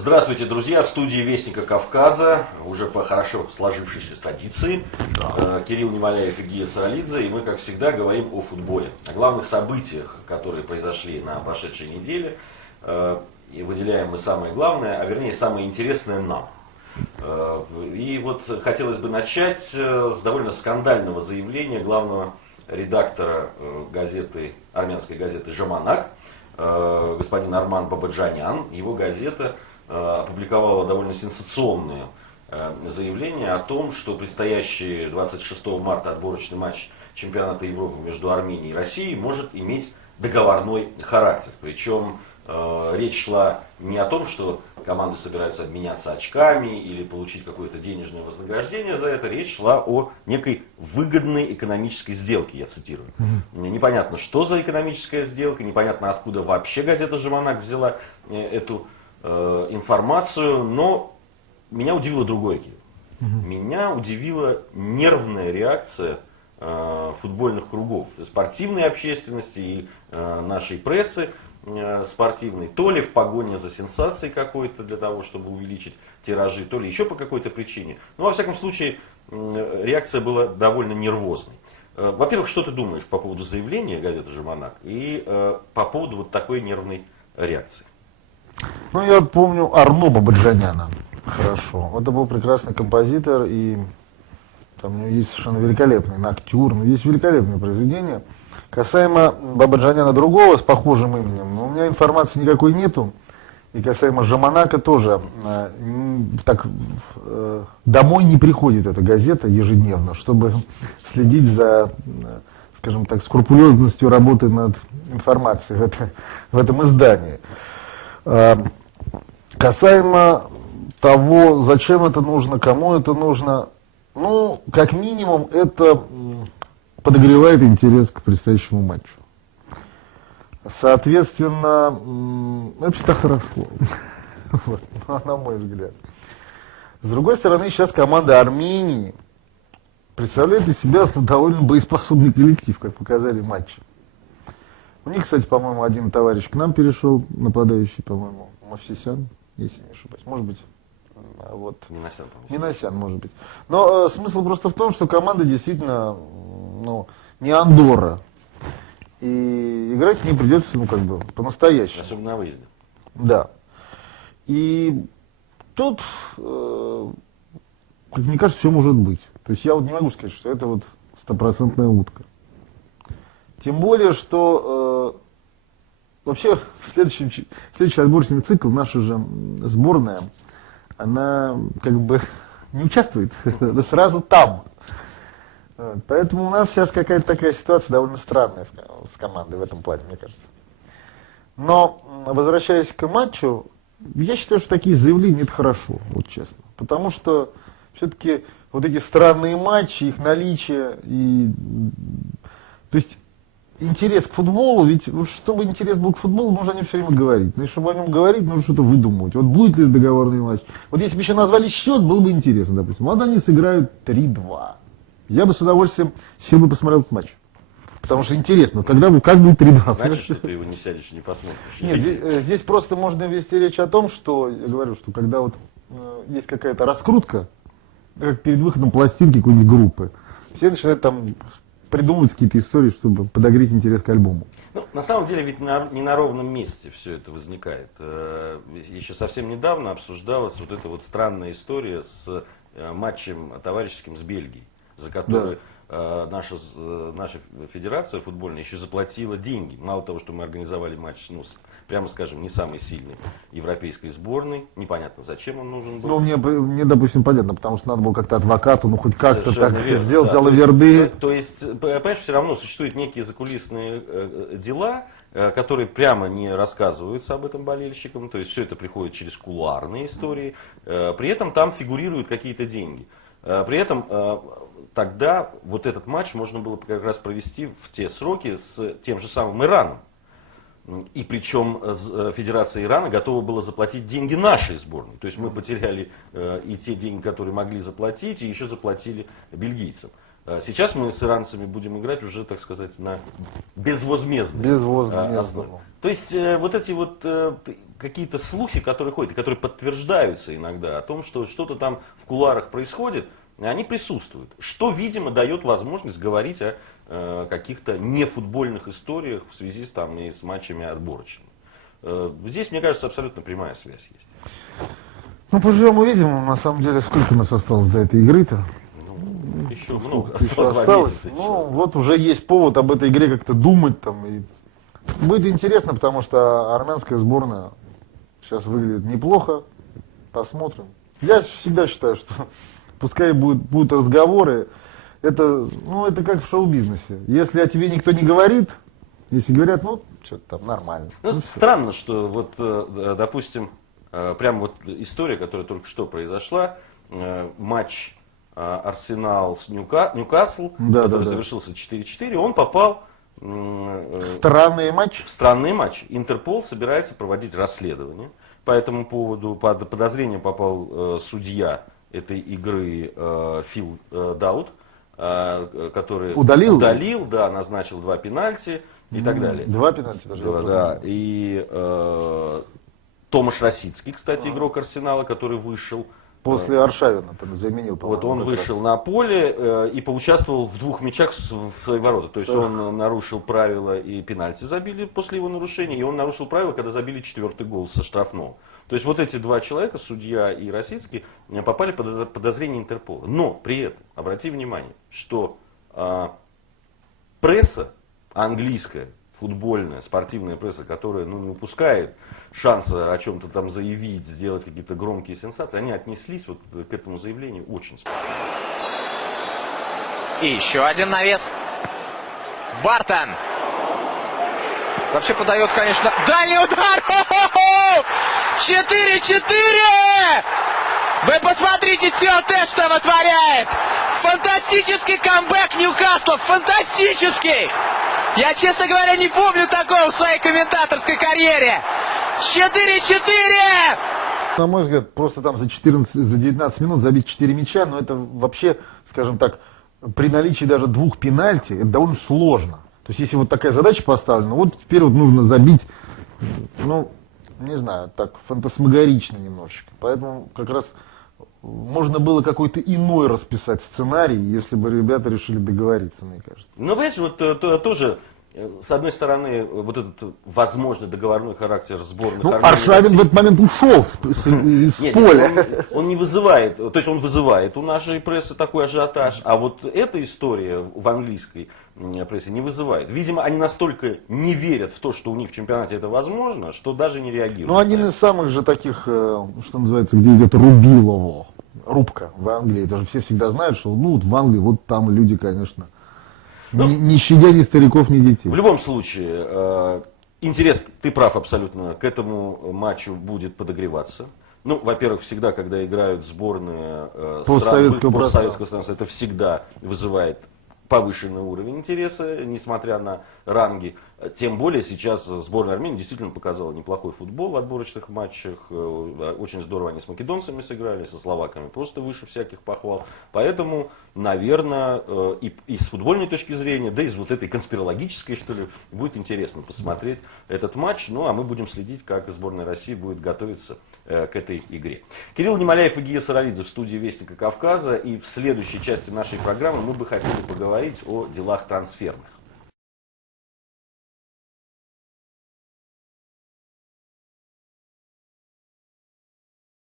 Здравствуйте, друзья! В студии Вестника Кавказа, уже по хорошо сложившейся традиции, Кирилл Немоляев и Гия Саралидзе, и мы, как всегда, говорим о футболе, о главных событиях, которые произошли на прошедшей неделе, и выделяем мы самое главное, а вернее самое интересное нам. И вот хотелось бы начать с довольно скандального заявления главного редактора армянской газеты «Жаманак», господин Арман Бабаджанян. Его газета опубликовала довольно сенсационное заявление о том, что предстоящий 26 марта отборочный матч чемпионата Европы между Арменией и Россией может иметь договорной характер. Причем речь шла не о том, что команды собираются обменяться очками или получить какое-то денежное вознаграждение за это. Речь шла о некой выгодной экономической сделке, я цитирую. Непонятно, что за экономическая сделка, непонятно, откуда вообще газета «Жаманак» взяла эту информацию, но меня удивило другое, Кирилл. Меня удивила нервная реакция футбольных кругов, спортивной общественности и нашей прессы спортивной, то ли в погоне за сенсацией какой-то для того, чтобы увеличить тиражи, то ли еще по какой-то причине. Но во всяком случае реакция была довольно нервозной. Во-первых, что ты думаешь по поводу заявления газеты «Жаманак» и по поводу вот такой нервной реакции? Ну, я помню Арно Бабаджаняна хорошо. Это был прекрасный композитор, и там у него есть совершенно великолепный ноктюрн, есть великолепные произведения. Касаемо Бабаджаняна другого с похожим именем, у меня информации никакой нету. И касаемо Жаманака тоже. Домой не приходит эта газета ежедневно, чтобы следить за, скажем так, скрупулезностью работы над информацией в этом издании. Касаемо того, зачем это нужно, кому это нужно, ну, как минимум, это подогревает интерес к предстоящему матчу. Соответственно, это всегда хорошо, вот, на мой взгляд. С другой стороны, сейчас команда Армении представляет из себя довольно боеспособный коллектив, как показали матчи. У них, кстати, по-моему, один товарищ к нам перешел, нападающий, по-моему, Мавсисян, если не ошибаюсь. Может быть, вот. Минасян, может быть. Но смысл просто в том, что команда действительно, не Андорра. И играть с ней придется, по-настоящему. Особенно на выезде. Да. И тут, как мне кажется, все может быть. То есть я вот не могу сказать, что это вот стопроцентная утка. Тем более, что вообще следующий отборочный цикл, наша же сборная, она как бы не участвует, сразу там. Поэтому у нас сейчас какая-то такая ситуация довольно странная с командой в этом плане, мне кажется. Но, возвращаясь к матчу, я считаю, что такие заявления это хорошо, вот честно. Потому что все-таки вот эти странные матчи, их наличие, то есть интерес к футболу, ведь чтобы интерес был к футболу, нужно о нем все время говорить. Ну и чтобы о нем говорить, нужно что-то выдумывать. Вот будет ли договорный матч? Вот если бы еще назвали счет, было бы интересно, допустим. Вот они сыграют 3-2. Я бы с удовольствием сел бы посмотрел этот матч. Потому что интересно, как будет 3-2. Значит, что ты его не сядешь и не посмотришь. Нет, здесь просто можно вести речь о том, что, я говорю, что когда вот есть какая-то раскрутка, как перед выходом пластинки какой-нибудь группы, все начинают там придумывать какие-то истории, чтобы подогреть интерес к альбому. Ну, на самом деле ведь не на ровном месте все это возникает. Еще совсем недавно обсуждалась вот эта вот странная история с матчем товарищеским с Бельгией, за который наша федерация футбольная еще заплатила деньги. Мало того, что мы организовали матч, прямо скажем, не самой сильной европейской сборной. Непонятно, зачем он нужен был. Ну, мне, допустим, понятно, потому что надо было как-то адвокату, хоть как-то так верно, сделать, да. алаверды. То есть, понимаешь, все равно существуют некие закулисные дела, которые прямо не рассказываются об этом болельщикам. То есть, все это приходит через кулуарные истории. При этом там фигурируют какие-то деньги. При этом тогда вот этот матч можно было как раз провести в те сроки с тем же самым Ираном. И причем Федерация Ирана готова была заплатить деньги нашей сборной. То есть мы потеряли и те деньги, которые могли заплатить, и еще заплатили бельгийцам. Сейчас мы с иранцами будем играть уже, так сказать, на безвозмездной Безвозмездно. основе. То есть вот эти вот какие-то слухи, которые ходят, и которые подтверждаются иногда о том, что что-то там в кулуарах происходит, они присутствуют. Что, видимо, дает возможность говорить о каких-то нефутбольных историях в связи с, там, и с матчами отборочными. Здесь, мне кажется, абсолютно прямая связь есть. Ну, поживем увидим. На самом деле, сколько у нас осталось до этой игры-то? Еще много, Еще осталось 2 осталось. месяца. Ну, вот уже есть повод об этой игре как-то думать. Там, и будет интересно, потому что армянская сборная сейчас выглядит неплохо. Посмотрим. Я всегда считаю, что пускай будут разговоры. Это как в шоу-бизнесе. Если о тебе никто не говорит, если говорят, ну, что-то там нормально. Ну, странно, что вот, допустим, прям вот история, которая только что произошла, матч Арсенал с Ньюкасл, который завершился 4-4, он попал странный матч. в странный матч. Интерпол собирается проводить расследование. По этому поводу под подозрением попал судья этой игры Фил Даут, который удалил, да, назначил 2 пенальти и так далее. 2 пенальти даже. Да. И Томаш Росицкий, кстати, игрок Арсенала, который вышел. После Аршавина заменил, Вот он вышел на поле и поучаствовал в 2 мячах в свои ворота. То есть он нарушил правила и пенальти забили после его нарушения. И он нарушил правила, когда забили 4-й гол со штрафного. То есть вот эти 2 человека, судья и Росицкий, попали под подозрение Интерпола. Но при этом, обрати внимание, что пресса английская, футбольная, спортивная пресса, которая не упускает шанса о чем-то там заявить, сделать какие-то громкие сенсации, они отнеслись вот к этому заявлению очень спокойно. И еще один навес. Бартон. Вообще подает, конечно, дальний удар. 4-4! Вы посмотрите, Тиоте что вытворяет! Фантастический камбэк Ньюкасла! Фантастический! Я, честно говоря, не помню такого в своей комментаторской карьере! 4-4! На мой взгляд, просто там за 19 минут забить 4 мяча, но это вообще, скажем так, при наличии даже 2 пенальти, это довольно сложно. То есть, если вот такая задача поставлена, вот теперь вот нужно забить, не знаю, так фантасмагорично немножечко. Поэтому как раз можно было какой-то иной расписать сценарий, если бы ребята решили договориться, мне кажется. Ну, понимаешь, вот тоже, с одной стороны, вот этот возможный договорной характер сборных Армении. Аршавин в этот момент ушел с поля. Он не вызывает, то есть он вызывает у нашей прессы такой ажиотаж, а вот эта история в английской прессе не вызывает. Видимо, они настолько не верят в то, что у них в чемпионате это возможно, что даже не реагируют. Ну, один из самых же таких, что называется, где идет рубилово, рубка в Англии. Это же все всегда знают, что в Англии вот там люди, конечно, не щадя ни стариков, ни детей. В любом случае, интерес, ты прав абсолютно, к этому матчу будет подогреваться. Ну, во-первых, всегда, когда играют сборные постсоветского пространства, это всегда вызывает повышенный уровень интереса, несмотря на ранги. Тем более сейчас сборная Армении действительно показала неплохой футбол в отборочных матчах. Очень здорово они с македонцами сыграли, со словаками просто выше всяких похвал. Поэтому, наверное, и с футбольной точки зрения, да и с вот этой конспирологической, что ли, будет интересно посмотреть этот матч. Ну, а мы будем следить, как сборная России будет готовиться к этой игре. Кирилл Немоляев и Гия Саралидзе в студии Вестника Кавказа. И в следующей части нашей программы мы бы хотели поговорить о делах трансферных.